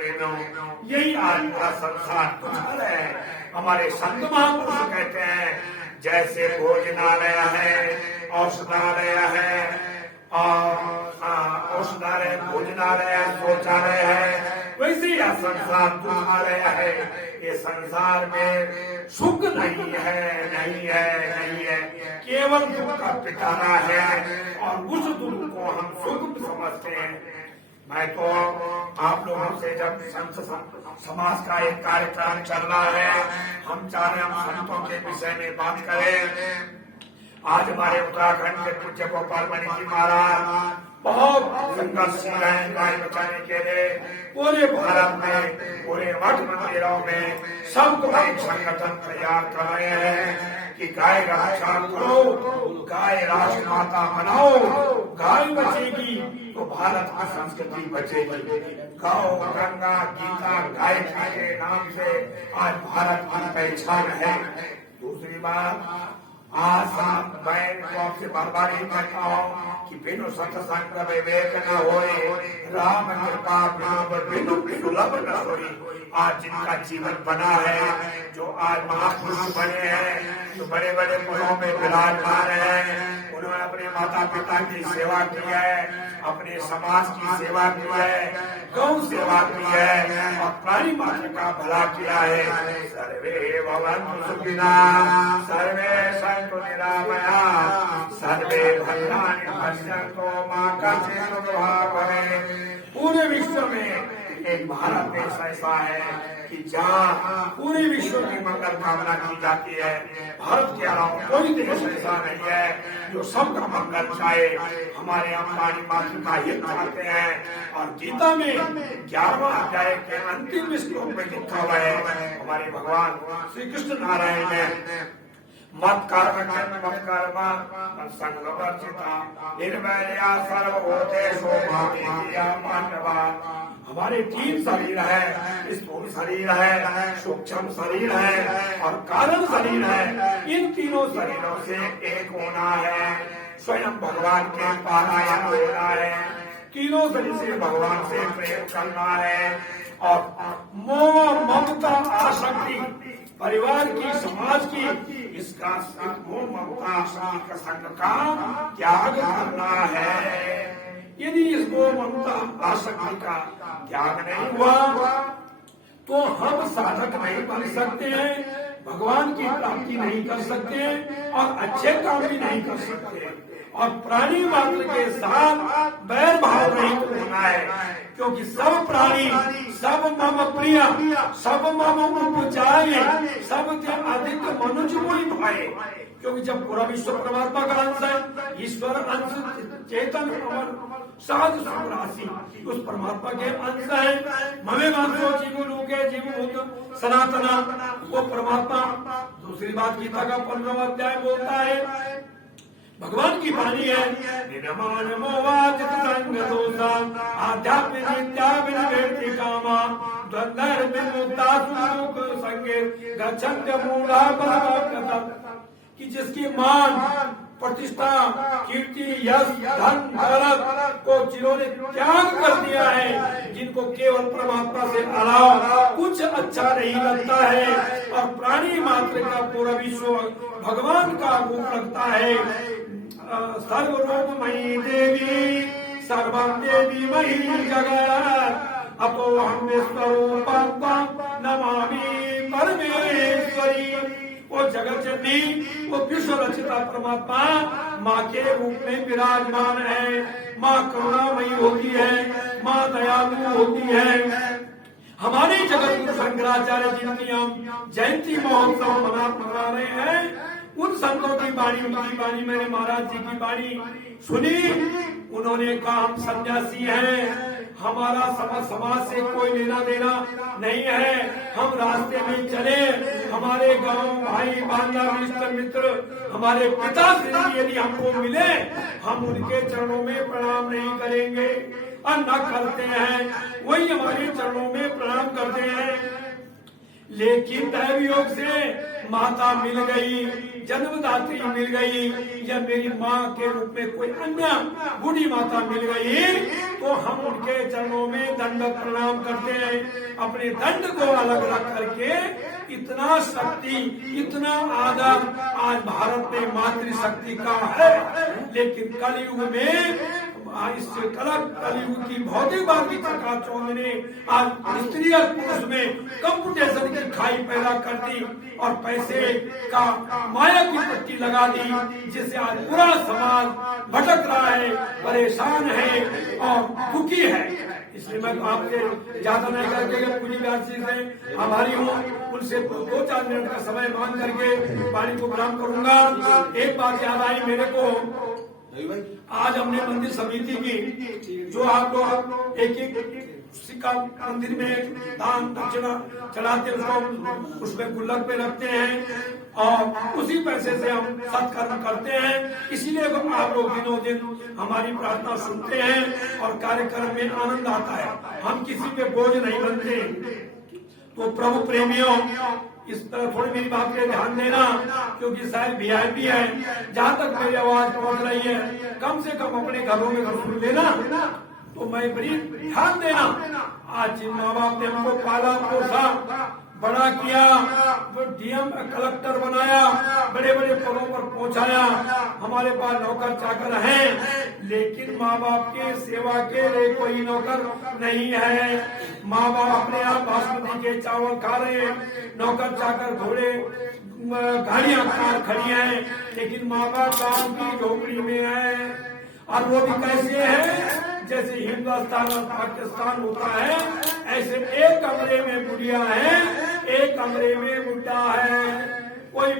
प्रेमियों, यही आज पूरा संसार कुशल है। हमारे संत महापुरुष कहते हैं जैसे भोजनालय है, औषधालय है, और औषधालय, भोजनालय, शौचालय है, वैसे यह संसार दुखालय है। ये संसार में सुख नहीं है, नहीं है, नहीं है, केवल दुख का पिटारा है और उस दुख को हम सुख समझते हैं। मैं तो आप लोगों से जब संत समाज का एक कार्यक्रम चल रहा है, हम चाह रहे हम संतों के विषय में बात करें। आज हमारे उत्तराखंड के पूज्य गोपाल मणि जी महाराज बहुत संघर्षशील हैं गाय बचाने के लिए। पूरे भारत में, पूरे मठ मंदिरों में सबको एक संगठन तैयार कर रहे हैं कि गाय रक्षा करो, गाय राष्ट्र माता बनाओ, गाय बचेगी तो भारत की संस्कृति बचेगी। गौ, गंगा, गीता, गाय के नाम से आज भारत की पहचान है। दूसरी बात, आज मैं तो आपसे बार बार ही कहता हूँ कि बिनु सत्संग विवेक न होए, राम कृपा बिनु सुलभ न होई। आज जिनका जीवन बना है, जो आज महापुरुष बने हैं, जो बड़े बड़े कुलों में विराजमान हैं, उन्होंने अपने माता पिता की सेवा की है, अपने समाज की सेवा की है, गौ सेवा की है और प्राणी मात्र का भला किया है। सर्वे भवन्तु सुखिनः, सर्वे सन्तु निरामयाः, सर्वे भद्राणि पश्यन्तु मा कश्चित् दुर्भाग् भवेत्। पूरे विश्व में एक भारत देश ऐसा है कि जहाँ पूरे विश्व की मंगल कामना की जाती है। भारत के अलावा कोई देश ऐसा नहीं है जो सबका मंगल चाहे। हमारे यहाँ प्राणी मात्र का हित चाहते हैं और गीता में 11वां अध्याय के अंतिम श्लोक में लिखा हुआ है, हमारे भगवान श्री कृष्ण नारायण ने मत कर्म मत कर्म संग वर्जिता निर्वैर्या सर्वभूतेषु मामेया मानवा। हमारे 3 शरीर है, स्थूल शरीर है, सूक्ष्म शरीर है और कारण शरीर है। इन तीनों शरीरों से एक होना है, स्वयं भगवान के पारायण होना है, तीनों शरीर से भगवान से प्रेम करना है और मोह ममता आसक्ति परिवार की, समाज की, इसका मोह ममता आसक्ति का संग का त्याग करना है। यदि इस मोह ममता आसक्ति का त्याग नहीं हुआ तो हम साधक नहीं बन सकते हैं, भगवान की प्राप्ति नहीं कर सकते और अच्छे काम भी नहीं कर सकते और प्राणी मात्र के साथ बैर भाव नहीं होना है, क्योंकि सब प्राणी सब मम प्रिय, सब मम उपजाए, सब अधिक मनुष्य कोई भाए। क्योंकि जब पूरा विश्व परमात्मा का अंश है, ईश्वर अंश चेतन साधु राशि उस परमात्मा के अंश है। ममे मानसो जीव लोके जीव भूत सनातना, वो परमात्मा। दूसरी बात गीता का 15वां अध्याय बोलता है, भगवान की वाणी है, निरमान मोवाजित संग दोषा आध्यात्मिक नित्याभिनिवेशि कामा द्वंद्व विमुक्ता सुख संगे गच्छन्त्य मूढ़ा परमात्मतः। कि जिसकी मान, प्रतिष्ठा, कीर्ति, यश, धन, दौलत को जिन्होंने त्याग कर दिया है, जिनको केवल परमात्मा से अलावा कुछ अच्छा नहीं लगता है और प्राणी मात्र का पूरा विश्व भगवान का रूप लगता है। सर्वरूपमयी देवी सर्वं देवी मयि जगत् अतो हम विश्वरूपं नमामि परमेश्वरी। वो जगत जननी, वो विश्व रचिता परमात्मा माँ के रूप में विराजमान है। माँ करुणामयी होती है, माँ दयालु होती है। हमारे जगत गुरु शंकराचार्य जिनकी हम जयंती महोत्सव मना रहे हैं, उन संतों की वाणी, उनकी वाणी, मैंने महाराज जी की वाणी सुनी। उन्होंने कहा हम सन्यासी हैं, हमारा समाज से कोई लेना देना नहीं है, हम रास्ते में चले, हमारे गांव भाई बांधव इष्ट मित्र हमारे पिता से यदि हमको मिले, हम उनके चरणों में प्रणाम नहीं करेंगे और न करते हैं, वही हमारे चरणों में प्रणाम करते हैं। लेकिन दैव योग से माता मिल गई, जन्मदात्री मिल गई, या मेरी माँ के रूप में कोई अन्य बूढ़ी माता मिल गई, तो हम उनके चरणों में दंडवत प्रणाम करते हैं। अपने दंड को अलग रख करके इतना शक्ति, इतना आदर आज भारत में मातृशक्ति का है। लेकिन कलयुग में इससे कलयुग की भौतिक बात की चकाचौंध ने आज स्त्री और पुरुष में कंप्यूटेशन की खाई पैदा कर दी और पैसे का माया की पट्टी लगा दी, जिससे आज पूरा समाज भटक रहा है, परेशान है और दुखी है। इसलिए मैं आपसे ज्यादा नहीं करके पूरी बात से आभारी हूँ। उनसे 2-4 मिनट का समय मांग करके वाणी को विराम करूंगा। एक बात याद आई मेरे को, आज हमने मंदिर समिति की, जो आप लोग एक सिक्का मंदिर में दान दक्षिणा चढ़ाते उसको उसमें गुल्लक पे रखते हैं और उसी पैसे से हम सत्कर्म करते हैं। इसीलिए आप लोग दिनों दिन हमारी प्रार्थना सुनते हैं और कार्यक्रम में आनंद आता है। हम किसी पे बोझ नहीं बनते। तो प्रभु प्रेमियों, इस तरह थोड़ी मेरी बात पे ध्यान देना, क्योंकि शायद VIP है। जहाँ तक मेरी आवाज पहुँच रही है, कम से कम अपने घरों में सुन लेना। तो मैं बड़ी ध्यान देना। आज जिन माँ बाप ने हमको पाला पोसा, बड़ा किया, वो DM कलेक्टर बनाया, बड़े बड़े पदों पर पहुंचाया, हमारे पास नौकर चाकर हैं, लेकिन माँ बाप के सेवा के लिए कोई नौकर नहीं है। माँ बाप अपने आप बासमती के चावल खा रहे हैं, नौकर चाकर घोड़े गाड़ियां कार खड़ी हैं, लेकिन माँ बाप गाँव की झोपड़ी में है। और वो भी कैसे है, जैसे हिंदुस्तान और पाकिस्तान होता है, ऐसे एक कमरे में बुढ़िया है, एक कमरे में बुढ़ा है। कोई